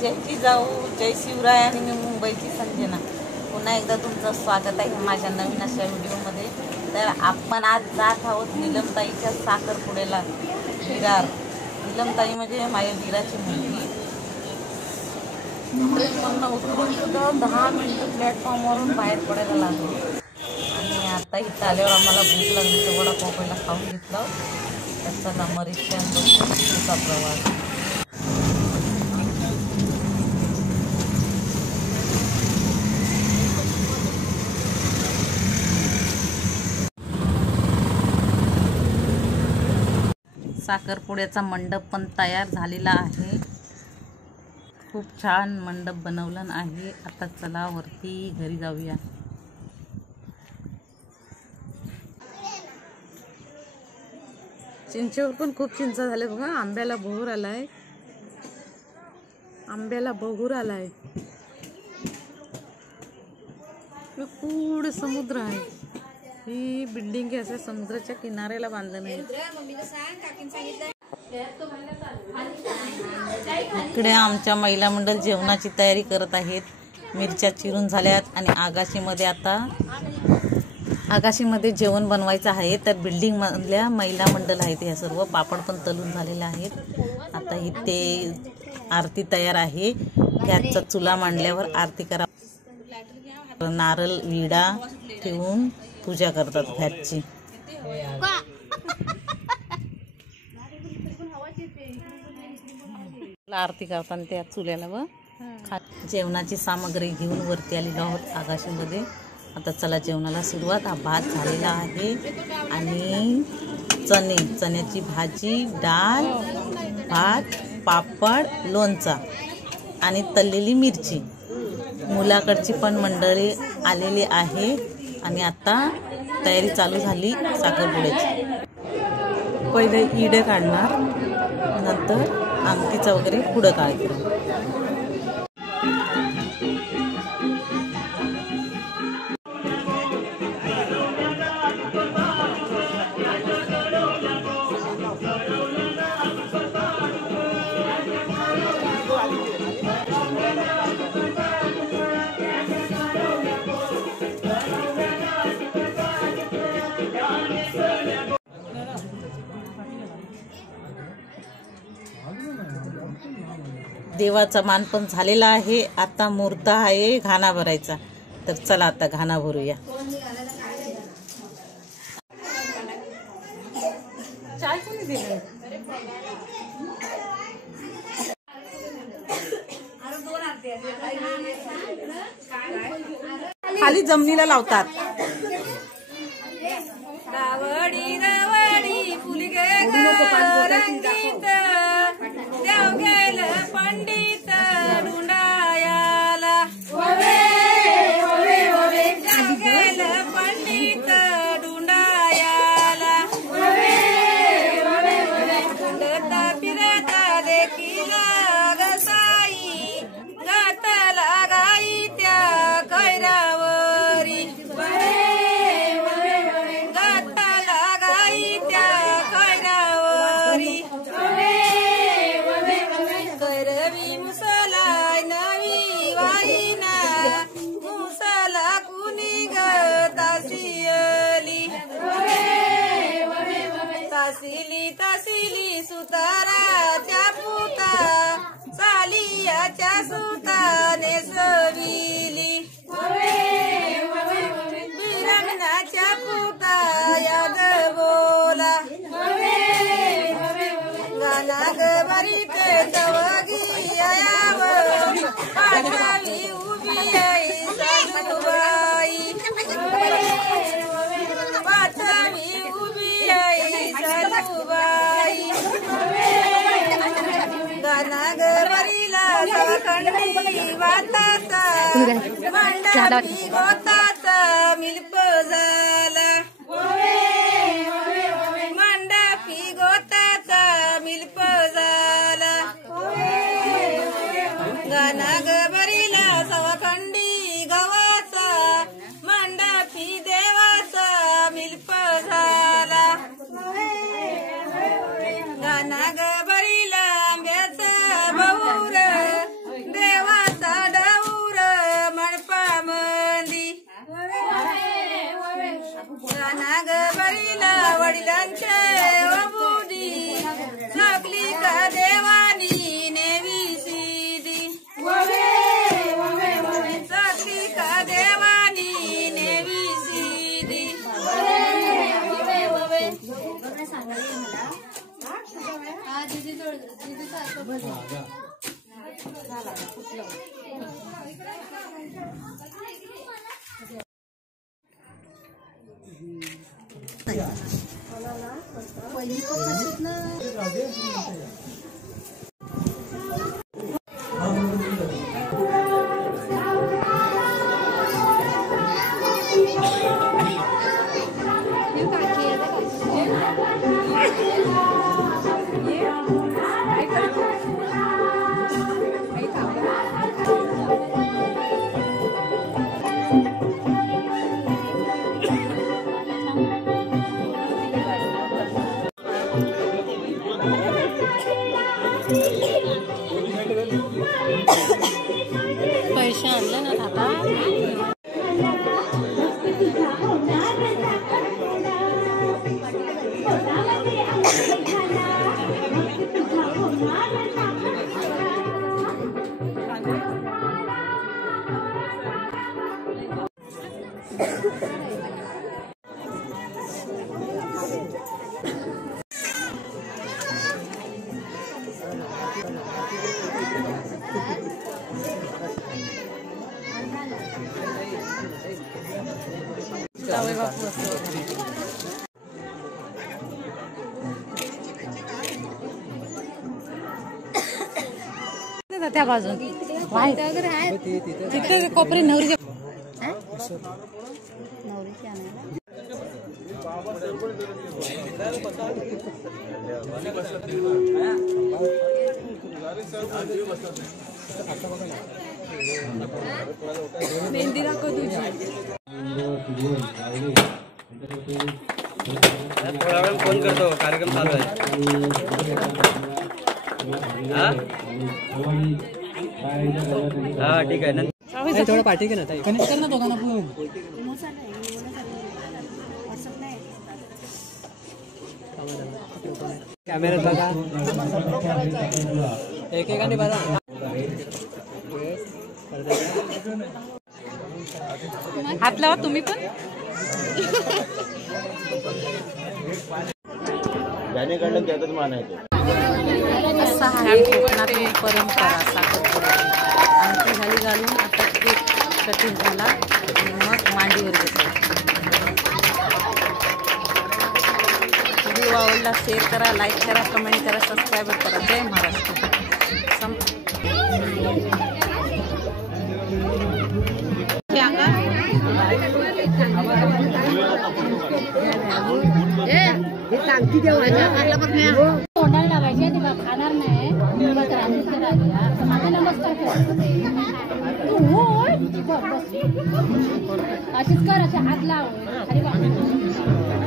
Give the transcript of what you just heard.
जय जिजाऊ, जय शिवराय आणि मी मुंबईची संजना. पुन्हा एकदा तुमचं स्वागत आहे माझ्या नवीन अशा व्हिडिओमध्ये. तर आपण आज जात आहोत नीलमताईच्या साखरपुड्याला. विरार. नीलमताई म्हणजे माझ्या दिराची मुलगी. ट्रेनमधून उतरून सुद्धा 10 मिनिटं प्लॅटफॉर्मवरून बाहेर पडायला लागलो. आणि आता इथं आल्यावर आम्हाला भूक लागली तर वडापाव पहिला खाऊन घेतला. त्याचा नंबरच्या पुढचा प्रवास. साखरपुड्याचा मंडप पण तयार झालेला आहे. खूप छान मंडप बनवला आहे. आता चला वरती घरी जाऊया. चिंचेवर पण खूप चिंचा झाले बघा. आंब्याला बहूर आलाय. पुढे समुद्र आहे. ही बिल्डिंग असे समुद्राच्या किनाऱ्याला बांधली आहे. इकडे आमच्या महिला मंडळ जेवणाची तयारी करत आहेत. मिरच्या चिरून झाल्यात आणि आगाशीमध्ये जेवण बनवायचं आहे. तर बिल्डिंग मधल्या महिला मंडळ आहेत. हे सर्व पापड पण तळून झालेले आहेत. आता इथे आरती तयार आहे. गॅसचा चुला मांडल्यावर आरती करा. नारळ विडा ठेवून पूजा करतात घाटची. आरती करताना त्या चुल्याला व जेवणाची सामग्री घेऊन वरती आलेलो आहोत आकाशीमध्ये. आता चला जेवणाला सुरुवात. हा भात झालेला आहे आणि चण्याची भाजी, डाळ, भात, पापड, लोणचा आणि तळलेली मिरची. मुलाकडची पण मंडळी आलेली आहे आणि आता तयारी चालू झाली साखरपुड्याची. पहिले इडे काढणार, नंतर अंगठीचा वगैरे पुढं काढणार. देवाचा मान पण झालेला आहे. आता मुहूर्त आहे घाणा भरायचा. तर चला आता घाणा भरूया. चाय कोणी दिली? खाली जमिनीला लावतात. पंडित डुंडायाला पंडित डुंडायाला फिरता देखील गसाई गाताला गाई त्या कैरावरी. गाताला गाई त्या कैरावरी. करवी मुसला नवी वाईना मुसला कुणी तासिली. तासिली सुताराच्या पुता सालियाच्या सुताने सविली. बिरमणाच्या पुता याद बोला. गाना गबरीत तवगी यावं पाठावी उभी आई सासूबाई. पाठावी उभी आई सासूबाई. गाना गबरीला सवखंडी वाताचा मांडावी गोताचा मिल्प झाला. मांडापी गोताचा मिल्प झाला. गाना गबरीला सवखंडी गवाचा मांडापी देवाचा मिल्प झाला. गाना गबरीला आंब्याचा बहुर नागबरीला वडिलांचे ओबुडी सकली का देवानी नेवी सीदी सकली का देवानी नेवी सीदी पैसे आणले ना आता जावई बापू असतो त्या बाजून तिथे कोपरी नवरी मेहंदी दाखव तुझी थोडा वेळ फोन करतो कार्यक्रम चालू आहे हा ठीक आहे थोडं पाठी के ना ताई कनेक्ट कर ना दोघांना फोन कॅमेऱ्यात बघा एकेकाने बघा हात लावा तुम्ही पण गाणे काढलं त्यातच मानायचं असा आहे कोकणातील परंपरा साखरपुडा आमची झाली घालून आता केक कटिंग झाला आणि मग मांडीवर घेतला व्हिडिओ आवडला शेअर करा लाईक करा कमेंट करा सबस्क्राईब करा जय महाराष्ट्र तोंडाला लावायचे तेव्हा खाणार नाही बस रात्रीचं राहिली असं माझा नमस्कार कर तू होय बस अशीच कर असे हात लाव अरे वा